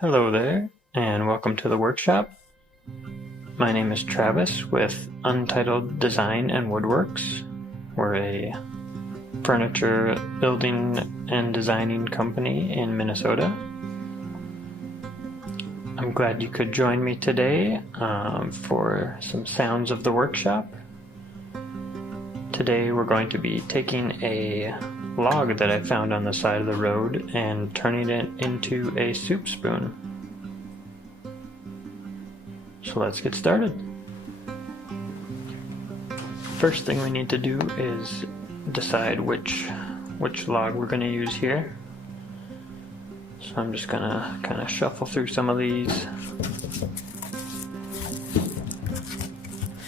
Hello there, and welcome to the workshop. My name is Travis with Untitled Design and Woodworks. We're a furniture building and designing company in Minnesota. I'm glad you could join me today for some sounds of the workshop. Today we're going to be taking a log that I found on the side of the road and turning it into a soup spoon. So let's get started. First thing we need to do is decide which log we're going to use here. So I'm just going to kind of shuffle through some of these.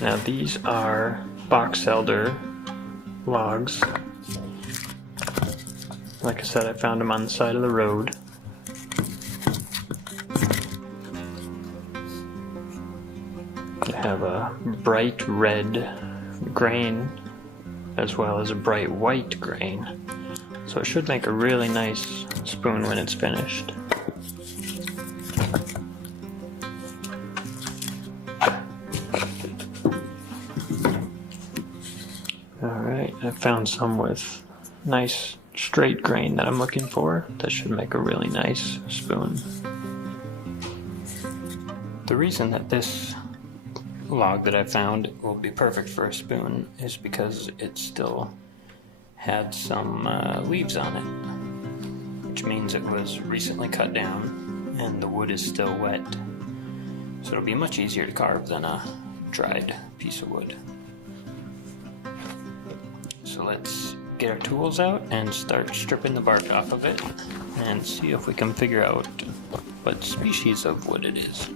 Now these are box elder logs. Like I said, I found them on the side of the road. They have a bright red grain as well as a bright white grain. So it should make a really nice spoon when it's finished. Alright, I found some with nice straight grain that I'm looking for. That should make a really nice spoon. The reason that this log that I found will be perfect for a spoon is because it still had some leaves on it, which means it was recently cut down and the wood is still wet. So it'll be much easier to carve than a dried piece of wood. So let's get our tools out and start stripping the bark off of it and see if we can figure out what species of wood it is.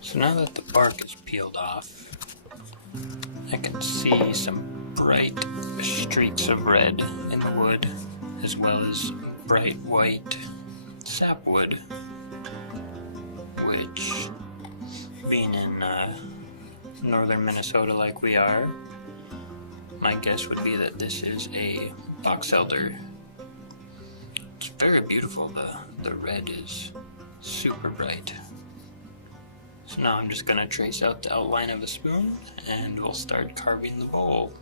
So now that the bark is peeled off, I can see some bright streaks of red in the wood, as well as bright white sapwood, which, being in northern Minnesota like we are, my guess would be that this is a box elder. It's very beautiful. The red is super bright. So now I'm just going to trace out the outline of a spoon and we'll start carving the bowl.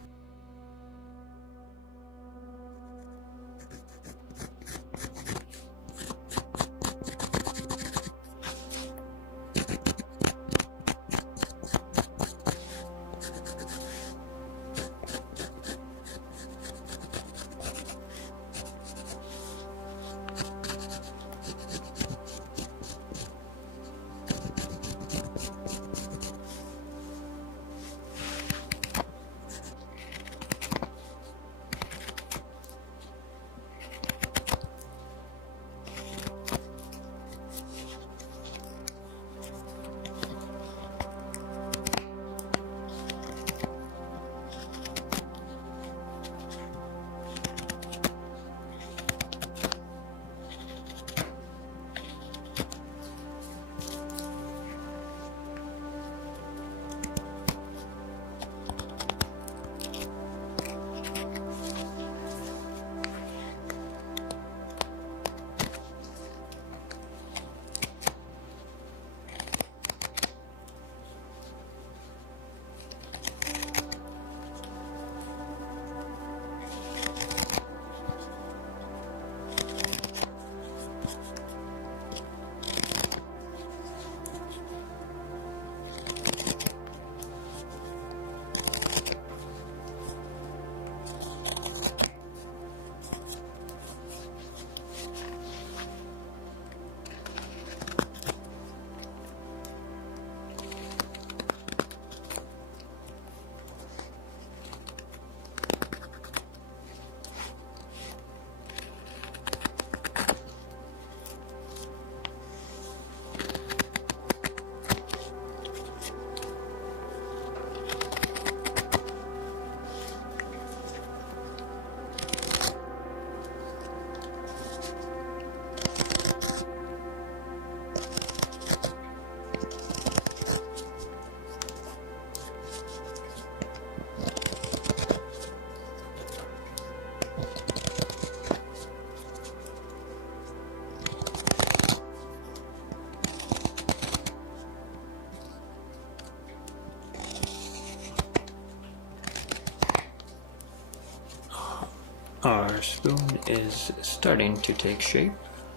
Our spoon is starting to take shape.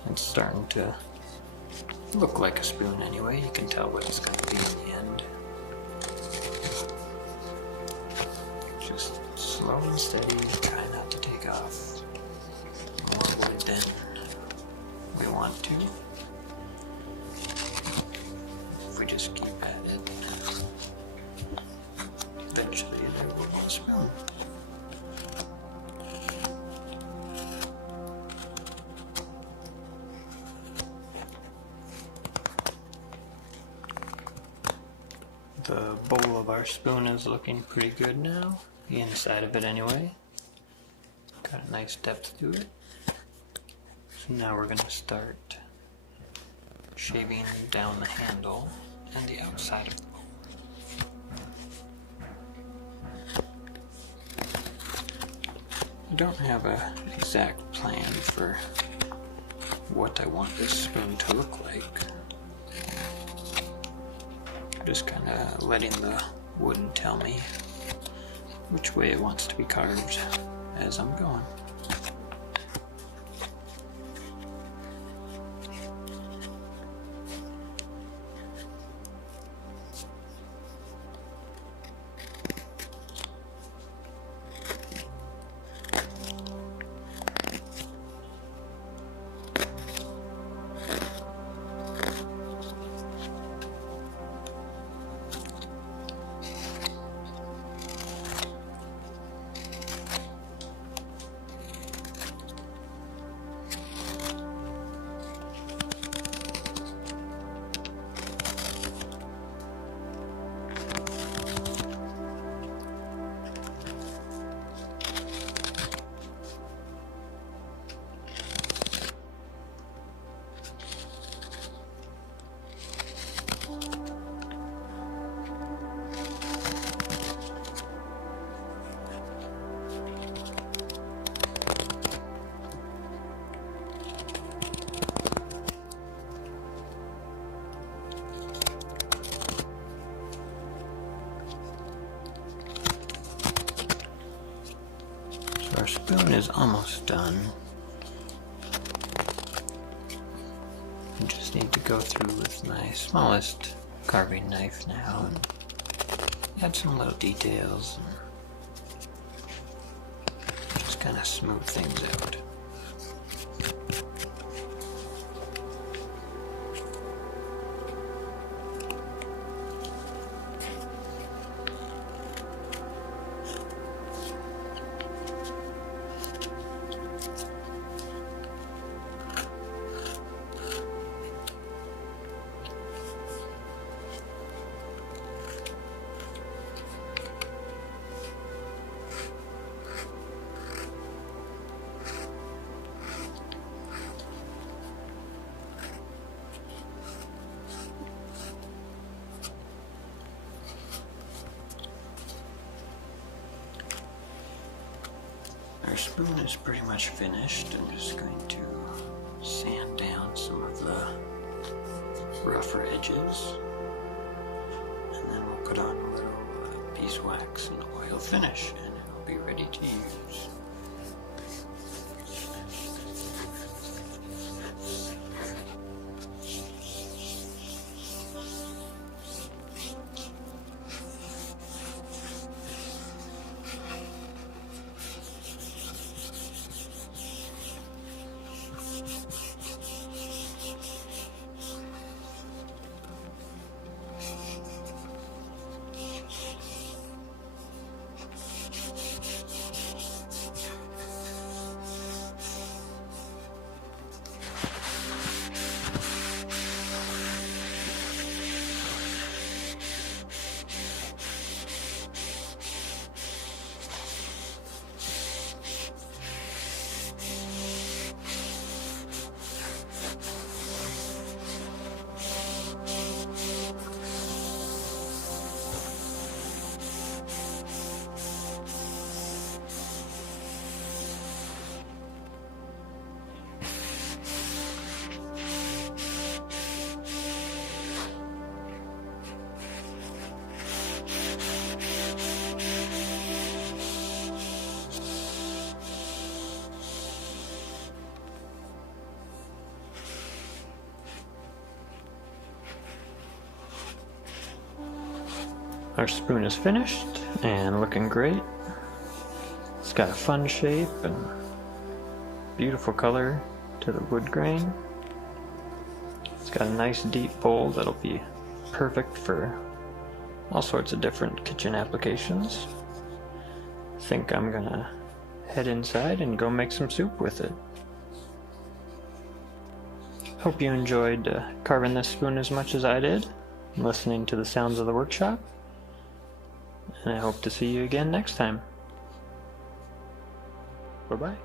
It's starting to look like a spoon anyway. You can tell what it's going to be in the end. Just slow and steady, try not to take off more wood than we want to. If we just keep at it, eventually there will be a spoon. The bowl of our spoon is looking pretty good now, the inside of it anyway. Got a nice depth to it. So now we're going to start shaving down the handle and the outside of the bowl. I don't have an exact plan for what I want this spoon to look like. I'm just kind of letting the wood tell me which way it wants to be carved as I'm going. Our spoon is almost done. I just need to go through with my smallest carving knife now and add some little details and just kind of smooth things out. Our spoon is pretty much finished. I'm just going to sand down some of the rougher edges, and then we'll put on a little beeswax and oil finish, and it'll be ready to use. Our spoon is finished and looking great. It's got a fun shape and beautiful color to the wood grain. It's got a nice deep bowl that'll be perfect for all sorts of different kitchen applications. I think I'm gonna head inside and go make some soup with it. Hope you enjoyed carving this spoon as much as I did, listening to the sounds of the workshop, and I hope to see you again next time. Bye-bye.